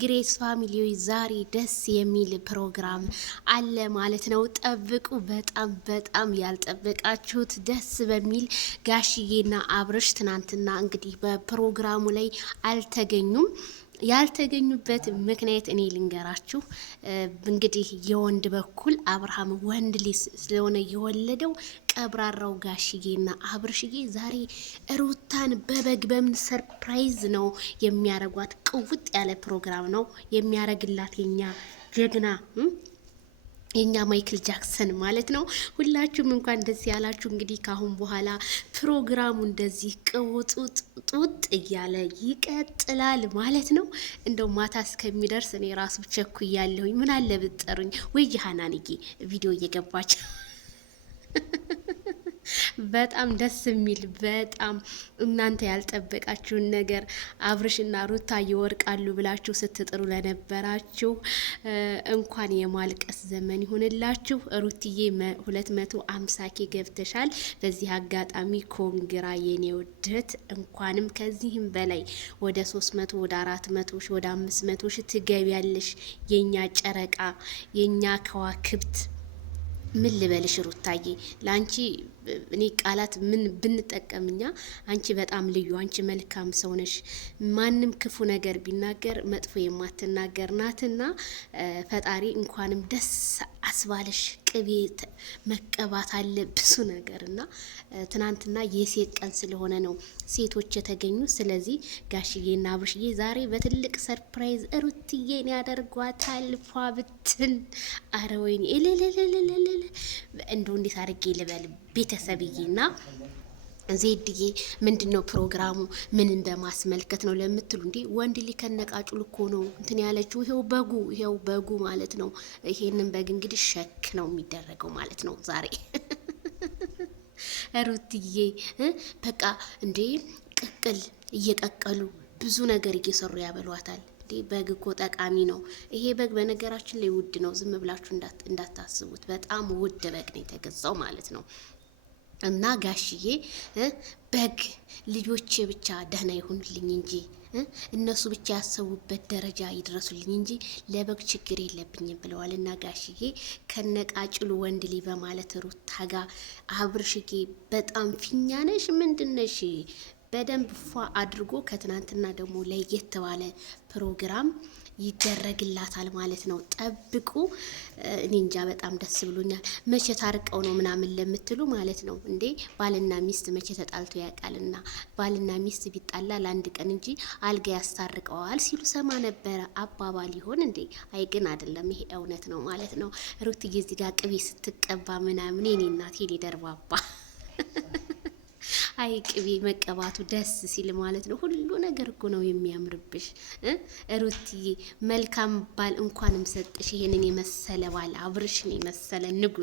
ግሬስ ፋሚሊዎች ዛሬ ደስ የሚል ፕሮግራም አለ ማለት ነው። ጠብቁ። በጣም ያልጠበቃችሁት ደስ በሚል ጋሽዬና አብርሽ ትናንትና እንግዲህ በፕሮግራሙ ላይ አልተገኙም። ያልተገኙበት ምክንያት እኔ ልንገራችሁ። እንግዲህ የወንድ በኩል አብርሃም ወንድ ልጅ ስለሆነ የወለደው ቀብራራው ጋሽዬና አብርሽዬ ዛሬ ሩታን በበግ በምን ሰርፕራይዝ ነው የሚያረጓት። ቅውጥ ያለ ፕሮግራም ነው የሚያረግላት የኛ ጀግና የኛ ማይክል ጃክሰን ማለት ነው። ሁላችሁም እንኳን ደስ ያላችሁ። እንግዲህ ካሁን በኋላ ፕሮግራሙ እንደዚህ ቅውጡጥ እያለ ይቀጥላል ማለት ነው። እንደው ማታ እስከሚደርስ እኔ ራሱ ቸኩያለሁኝ። ምን አለ ብትጠሩኝ ወይ ሀናንዬ ቪዲዮ እየገባች በጣም ደስ የሚል በጣም እናንተ ያልጠበቃችሁን ነገር አብርሽና ሩታ ይወርቃሉ ብላችሁ ስትጥሩ ለነበራችሁ እንኳን የማልቀስ ዘመን ይሁንላችሁ። ሩትዬ 250K ገብተሻል። በዚህ አጋጣሚ ኮንግራ የኔ ውድት፣ እንኳንም ከዚህም በላይ ወደ 300 ወደ 400 ወደ 500 ትገቢያለሽ። የኛ ጨረቃ የኛ ከዋክብት ምን ልበልሽ ሩታዬ፣ ላንቺ እኔ ቃላት ምን ብንጠቀምኛ፣ አንቺ በጣም ልዩ፣ አንቺ መልካም ሰው ነሽ። ማንም ክፉ ነገር ቢናገር መጥፎ የማትናገር ናትና ፈጣሪ እንኳንም ደስ አስባለሽ። ቅቤ መቀባት አለ ብዙ ነገርና ትናንትና የሴት ቀን ስለሆነ ነው ሴቶች የተገኙ። ስለዚህ ጋሽዬና አብርሽዬ ዛሬ በትልቅ ሰርፕራይዝ ሩትዬን ያደርጓታል። ፏ ብትን አረ ወይኔ እንደው እንዴት አድርጌ ልበል ቤተሰብዬና ዜድዬ ምንድነው ፕሮግራሙ? ምንን በማስመልከት ነው ለምትሉ እንዴ ወንድ ሊከነቃጩል እኮ ነው እንትን ያለችው። ይሄው በጉ ማለት ነው። ይሄንን በግ እንግዲህ ሸክ ነው የሚደረገው ማለት ነው ዛሬ ሩትዬ በቃ እንዴ ቅቅል እየቀቀሉ ብዙ ነገር እየሰሩ ያበሏታል። በግ እኮ ጠቃሚ ነው። ይሄ በግ በነገራችን ላይ ውድ ነው። ዝም ብላችሁ እንዳታስቡት። በጣም ውድ በግ ነው የተገዛው ማለት ነው። እና ጋሽዬ በግ ልጆቼ ብቻ ደህና ይሁኑልኝ እንጂ እነሱ ብቻ ያሰቡበት ደረጃ ይድረሱልኝ እንጂ ለበግ ችግር የለብኝም ብለዋል። እና ጋሽዬ ከነቃጭሉ ወንድ ሊ በማለት ሩታ ጋ አብርሽዬ በጣም ፊኛነሽ ምንድነሽ? በደንብ ፏ አድርጎ ከትናንትና ደግሞ ለየት ባለ ፕሮግራም ይደረግላታል ማለት ነው። ጠብቁ። እኔ እንጃ በጣም ደስ ብሎኛል። መቼ ታርቀው ነው ምናምን ለምትሉ ማለት ነው እንዴ ባልና ሚስት መቼ ተጣልቶ ያውቃልና? ባልና ሚስት ቢጣላ ለአንድ ቀን እንጂ አልጋ ያስታርቀዋል ሲሉ ሰማ ነበረ። አባባል ይሆን እንዴ? አይ ግን አይደለም፣ ይሄ እውነት ነው ማለት ነው። ሩትዬ እዚህ ጋር ቅቤ ስትቀባ ምናምን የኔ እናት የኔ ደርባባ አይ ቅቤ መቀባቱ ደስ ሲል ማለት ነው። ሁሉ ነገር እኮ ነው የሚያምርብሽ ሩትዬ። መልካም ባል እንኳንም ሰጥሽ። ይሄንን የመሰለ ባል አብርሽን የመሰለ ንጉስ